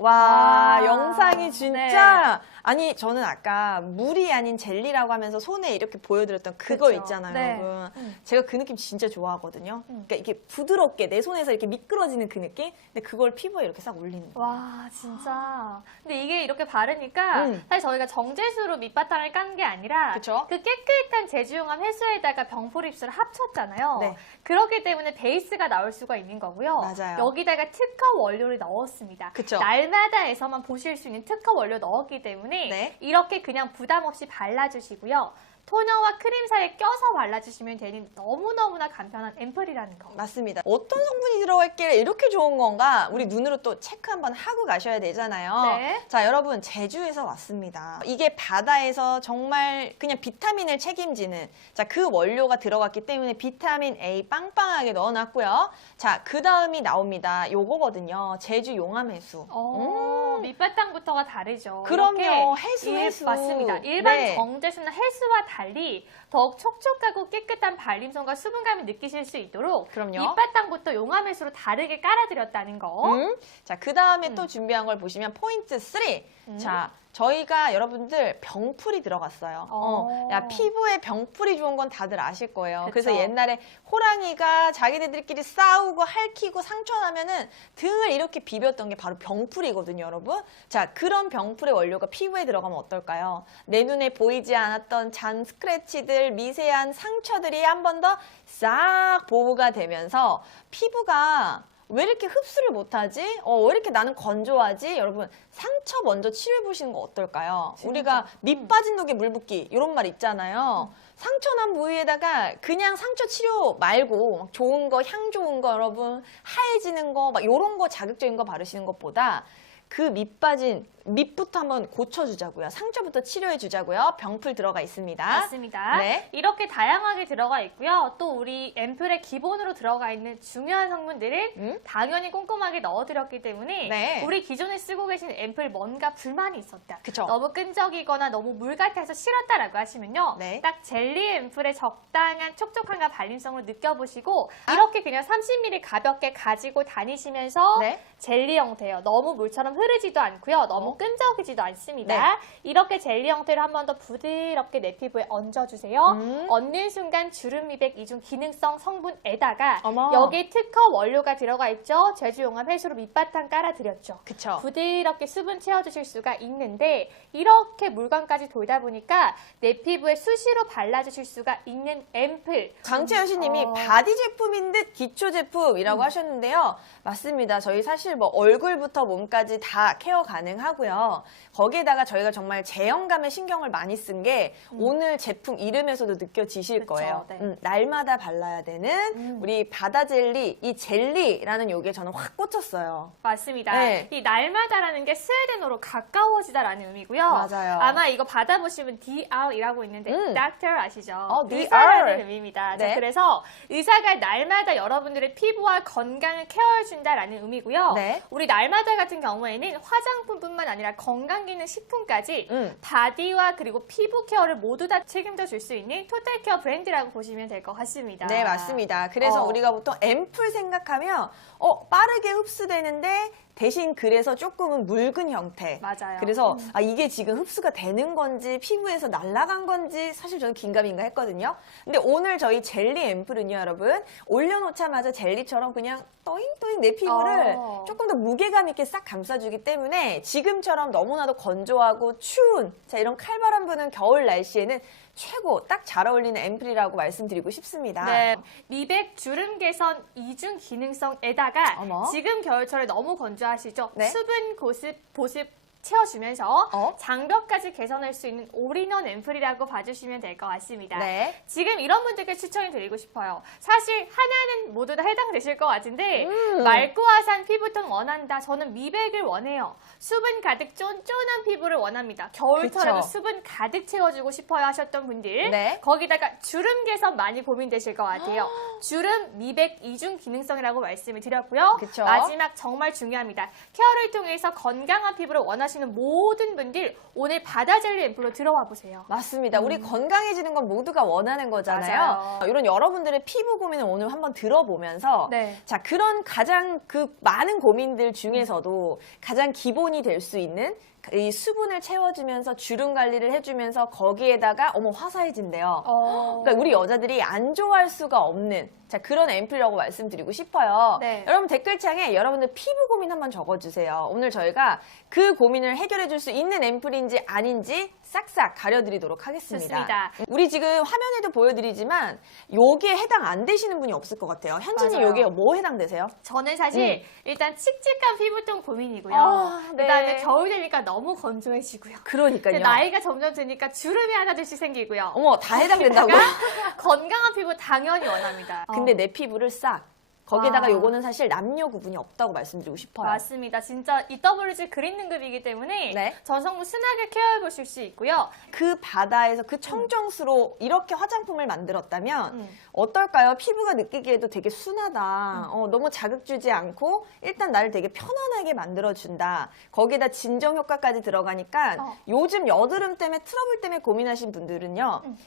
와, 아, 영상이 네. 진짜 아니 저는 아까 물이 아닌 젤리라고 하면서 손에 이렇게 보여드렸던 그거 그쵸. 있잖아요, 네. 여러분. 음. 제가 그 느낌 진짜 좋아하거든요. 음. 그러니까 이게 부드럽게 내 손에서 이렇게 미끄러지는 그 느낌. 근데 그걸 피부에 이렇게 싹 올리는 거. 와 진짜. 근데 이게 이렇게 바르니까 음. 사실 저희가 정제수로 밑바탕을 깐 게 아니라 그쵸? 그 깨끗한 제주용암 해수에다가 병풀 입수를 합쳤잖아요. 네. 그렇기 때문에 베이스가 나올 수가 있는 거고요. 맞아요. 여기다가 특허 원료를 넣었습니다. 그쵸. 날 마다에서만 보실 수 있는 특허 원료 넣었기 때문에 네. 이렇게 그냥 부담 없이 발라주시고요. 토너와 크림 사이에 껴서 발라주시면 되는 너무너무나 간편한 앰플이라는 거. 맞습니다. 어떤 성분이 들어갔길래 이렇게 좋은 건가? 우리 눈으로 또 체크 한번 하고 가셔야 되잖아요. 네. 자, 여러분, 제주에서 왔습니다. 이게 바다에서 정말 그냥 비타민을 책임지는 자, 그 원료가 들어갔기 때문에 비타민 A 빵빵하게 넣어놨고요. 자, 그 다음이 나옵니다. 요거거든요. 제주 용암 해수. 어, 음. 밑바탕부터가 다르죠. 그럼요. 해수, 일- 해수. 맞습니다. 일반 네. 정제수나 해수와 달리 더욱 촉촉하고 깨끗한 발림성과 수분감을 느끼실 수 있도록 그럼요. 밑바탕부터 용암해수로 다르게 깔아드렸다는 거. 음. 자, 그 다음에 음. 또 준비한 걸 보시면 포인트 3. 음. 자, 저희가 여러분들 병풀이 들어갔어요. 어. 어. 야, 피부에 병풀이 좋은 건 다들 아실 거예요. 그래서 옛날에 호랑이가 자기네들끼리 싸우고 핥히고 상처 나면은 등을 이렇게 비볐던 게 바로 병풀이거든요, 여러분. 자, 그런 병풀의 원료가 피부에 들어가면 어떨까요? 내 눈에 보이지 않았던 잔 스크래치들, 미세한 상처들이 한 번 더 싹 보호가 되면서 피부가 왜 이렇게 흡수를 못하지? 어, 왜 이렇게 나는 건조하지? 여러분, 상처 먼저 치료해 보시는 거 어떨까요? 진짜. 우리가 밑 빠진 독에 물 붓기 이런 말 있잖아요. 상처 난 부위에다가 그냥 상처 치료 말고 막 좋은 거, 향 좋은 거 여러분 하얘지는 거 막 이런 거 자극적인 거 바르시는 것보다 그 밑 빠진 밑부터 한번 고쳐주자고요. 상처부터 치료해 주자고요. 병풀 들어가 있습니다. 맞습니다. 네. 이렇게 다양하게 들어가 있고요. 또 우리 앰플의 기본으로 들어가 있는 중요한 성분들을 음? 당연히 꼼꼼하게 넣어드렸기 때문에 네. 우리 기존에 쓰고 계신 앰플 뭔가 불만이 있었다. 그쵸. 너무 끈적이거나 너무 물 같아서 싫었다라고 하시면요. 네. 딱 젤리 앰플의 적당한 촉촉함과 발림성을 느껴보시고 이렇게 그냥 30ml 가볍게 가지고 다니시면서 네. 젤리 형태예요. 너무 물처럼 흐르지도 않고요. 너무 어. 끈적이지도 않습니다. 이렇게 젤리 형태로 한 번 더 부드럽게 내 피부에 얹어주세요. 음. 얹는 순간 주름 미백 이중 기능성 성분에다가 어머. 여기에 특허 원료가 들어가 있죠. 제주 용암 해수로 밑바탕 깔아드렸죠. 그쵸. 부드럽게 수분 채워주실 수가 있는데 이렇게 물광까지 돌다 보니까 내 피부에 수시로 발라주실 수가 있는 앰플. 강채연 씨님이 어. 음. 바디 제품인 듯 기초 제품이라고 하셨는데요. 맞습니다. 저희 사실 뭐 얼굴부터 몸까지 다 케어 가능하고요. 거기에다가 저희가 정말 제형감에 신경을 많이 쓴 게 오늘 제품 이름에서도 느껴지실 음. 그쵸, 거예요. 네. 음, 날마다 발라야 되는 음. 우리 바다 젤리, 이 젤리라는 요게 저는 확 꽂혔어요. 맞습니다. 네. 이 날마다라는 게 스웨덴어로 가까워지다라는 의미고요. 맞아요. 아마 이거 받아보시면 DR이라고 있는데 음. doctor 아시죠? 어, DR. 의사라는 의미입니다. 자, 네. 그래서 의사가 날마다 여러분들의 피부와 건강을 케어해준다라는 의미고요. 네. 우리 날마다 같은 경우에는 화장품뿐만 아니라 건강기능 식품까지 음. 바디와 그리고 피부 케어를 모두 다 책임져 줄 수 있는 토탈 케어 브랜드라고 보시면 될 것 같습니다. 네, 맞습니다. 그래서 어. 우리가 보통 앰플 생각하면 어, 빠르게 흡수되는데 대신 그래서 조금은 묽은 형태. 맞아요. 그래서 음. 아 이게 지금 흡수가 되는 건지 피부에서 날아간 건지 사실 저는 긴가민가 했거든요. 근데 오늘 저희 젤리 앰플은요, 여러분 올려놓자마자 젤리처럼 그냥 떠잉떠잉 내 피부를 어. 조금 더 무게감 있게 싹 감싸주기 때문에 지금처럼 너무나도 건조하고 추운 자 이런 칼바람 부는 겨울 날씨에는 최고 딱 잘 어울리는 앰플이라고 말씀드리고 싶습니다. 네, 미백 주름 개선 이중 기능성에다가 어머. 지금 겨울철에 너무 건조하시죠? 네. 수분 고습 보습 채워주면서 어? 장벽까지 개선할 수 있는 올인원 앰플이라고 봐주시면 될 것 같습니다. 네. 지금 이런 분들께 추천을 드리고 싶어요. 사실 하나는 모두 다 해당되실 것 같은데 음. 맑고 화사한 피부톤 원한다. 저는 미백을 원해요. 수분 가득 쫀쫀한 피부를 원합니다. 겨울철에도 그쵸. 수분 가득 채워주고 싶어요 하셨던 분들 네. 거기다가 주름 개선 많이 고민되실 것 같아요. 주름 미백 이중 기능성이라고 말씀을 드렸고요. 그쵸. 마지막 정말 중요합니다. 케어를 통해서 건강한 피부를 원하시는 원하시는 모든 분들 오늘 바다 젤리 앰플로 들어와 보세요. 맞습니다. 우리 건강해지는 건 모두가 원하는 거잖아요. 맞아요. 이런 여러분들의 피부 고민을 오늘 한번 들어보면서 네. 자 그런 가장 그 많은 고민들 중에서도 가장 기본이 될 수 있는 이 수분을 채워주면서 주름 관리를 해주면서 거기에다가 어머 화사해진대요. 어. 그러니까 우리 여자들이 안 좋아할 수가 없는 자 그런 앰플이라고 말씀드리고 싶어요. 네. 여러분 댓글창에 여러분들 피부 고민 한번 적어주세요. 오늘 저희가 그 고민을 해결해 줄 수 있는 앰플인지 아닌지 싹싹 가려드리도록 하겠습니다. 좋습니다. 우리 지금 화면에도 보여드리지만 여기에 해당 안 되시는 분이 없을 것 같아요. 현진이 맞아요. 여기에 뭐 해당되세요? 저는 사실 일단 칙칙한 피부통 고민이고요. 아, 네. 그다음에 겨울 되니까 너무 건조해지고요. 그러니까요. 나이가 점점 드니까 주름이 하나둘씩 생기고요. 어머 다 해당된다고? 건강한 피부 당연히 원합니다. 근데 어, 내 피부를 싹 거기다가 와. 요거는 사실 남녀 구분이 없다고 말씀드리고 싶어요. 맞습니다. 진짜 EWG 그린 등급이기 때문에 네. 전성분 순하게 케어해 보실 수 있고요. 그 바다에서 그 청정수로 이렇게 화장품을 만들었다면 음. 어떨까요? 피부가 느끼기에도 되게 순하다. 어, 너무 자극 주지 않고 일단 나를 되게 편안하게 만들어준다. 거기다 진정 효과까지 들어가니까 어. 요즘 여드름 때문에 트러블 때문에 고민하신 분들은요. 음.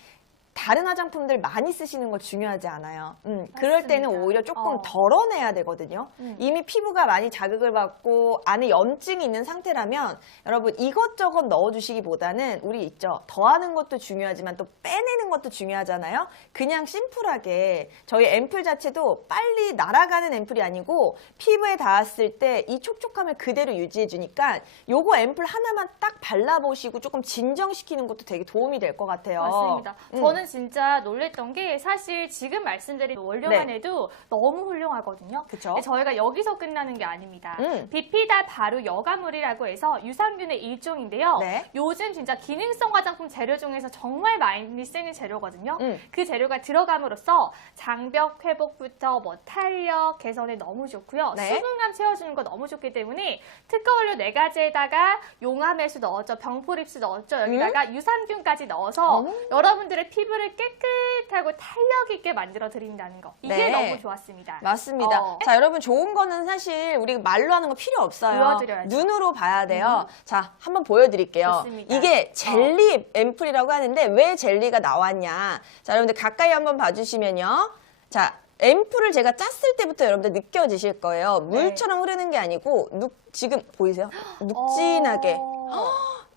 다른 화장품들 많이 쓰시는 거 중요하지 않아요. 음, 그럴 때는. 오히려 조금 어. 덜어내야 되거든요. 음. 이미 피부가 많이 자극을 받고 안에 염증이 있는 상태라면 여러분 이것저것 넣어주시기보다는 우리 있죠. 더하는 것도 중요하지만 또 빼내는 것도 중요하잖아요. 그냥 심플하게 저희 앰플 자체도 빨리 날아가는 앰플이 아니고 피부에 닿았을 때 이 촉촉함을 그대로 유지해 주니까 요거 앰플 하나만 딱 발라보시고 조금 진정시키는 것도 되게 도움이 될 것 같아요. 맞습니다. 음. 저는 진짜 놀랬던 게 사실 지금 말씀드린 원료만 네. 해도 너무 훌륭하거든요. 그쵸? 근데 저희가 여기서 끝나는 게 아닙니다. 음. 비피달 바로 여가물이라고 해서 유산균의 일종인데요. 네. 요즘 진짜 기능성 화장품 재료 중에서 정말 많이 쓰는 재료거든요. 음. 그 재료가 들어감으로써 장벽 회복부터 뭐 탄력 개선에 너무 좋고요. 네. 수분감 채워주는 거 너무 좋기 때문에 특허 원료 네 가지에다가 용암 해수 넣었죠, 병풀입수 넣었죠. 여기다가 유산균까지 넣어서 음. 여러분들의 피부 를 깨끗하고 탄력 있게 만들어 드린다는 거. 이게 네. 너무 좋았습니다. 맞습니다. 어. 자, 여러분 좋은 거는 사실 우리가 말로 하는 거 필요 없어요. 보여드려야죠. 음. 눈으로 봐야 돼요. 자, 한번 보여드릴게요. 좋습니다. 어. 이게 젤리 앰플이라고 하는데 왜 젤리가 나왔냐? 자, 여러분들 가까이 한번 봐주시면요. 자. 앰플을 제가 짰을 때부터 여러분들 느껴지실 거예요. 네. 물처럼 흐르는 게 아니고 눅, 지금 보이세요? 눅진하게. 어.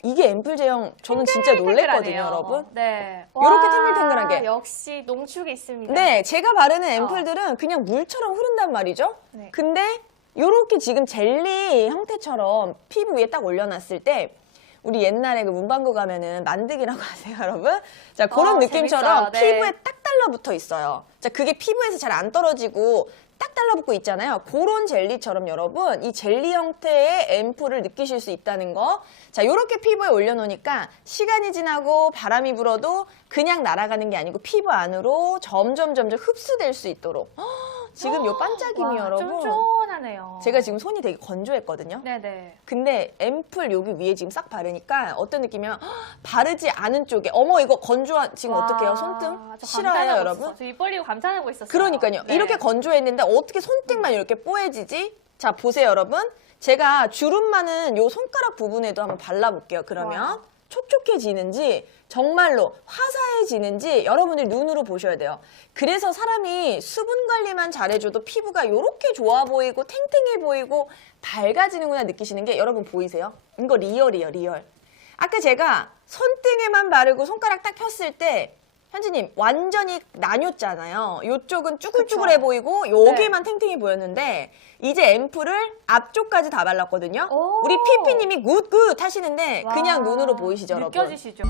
이게 앰플 제형 저는 진짜 놀랬거든요. 여러분. 네. 요렇게 와, 탱글탱글하게. 역시 농축이 있습니다. 네, 제가 바르는 앰플들은 그냥 물처럼 흐른단 말이죠. 네. 근데 요렇게 지금 젤리 형태처럼 피부 위에 딱 올려놨을 때 우리 옛날에 그 문방구 가면은 만드기라고 하세요, 여러분? 자, 그런 어, 느낌처럼 재밌어요. 네. 피부에 딱 달라붙어 있어요. 자, 그게 피부에서 잘 안 떨어지고 딱 달라붙고 있잖아요. 그런 젤리처럼 여러분, 이 젤리 형태의 앰플을 느끼실 수 있다는 거. 자, 요렇게 피부에 올려놓으니까 시간이 지나고 바람이 불어도 그냥 날아가는 게 아니고 피부 안으로 점점 점점 흡수될 수 있도록. 헉, 지금 요 반짝임이 와, 여러분. 쫀쫀 하네요. 제가 지금 손이 되게 건조했거든요. 네네. 근데 앰플 여기 위에 지금 싹 바르니까 어떤 느낌이면 헉, 바르지 않은 쪽에 어머 이거 건조한 지금 와, 어떡해요 손등 저 싫어요 감탄하고 여러분 있었어요. 저입 벌리고 감탄하고 있었어요. 그러니까요 네. 이렇게 건조했는데 어떻게 손등만 이렇게 뽀얘지지 자 보세요 여러분 제가 주름 많은 요 손가락 부분에도 한번 발라볼게요 그러면 와. 촉촉해지는지 정말로 화사해지는지 여러분들이 눈으로 보셔야 돼요. 그래서 사람이 수분 관리만 잘해줘도 피부가 이렇게 좋아 보이고 탱탱해 보이고 밝아지는구나 느끼시는 게 여러분 보이세요? 이거 리얼이에요, 리얼. 아까 제가 손등에만 바르고 손가락 딱 폈을 때 현지님 완전히 나뉘었잖아요. 이쪽은 쭈글쭈글해 그쵸. 보이고 여기만 탱탱해 보였는데 이제 앰플을 앞쪽까지 다 발랐거든요. 오. 우리 피피님이 굿굿 하시는데 와, 그냥 눈으로 보이시죠, 여러분? 느껴지시죠?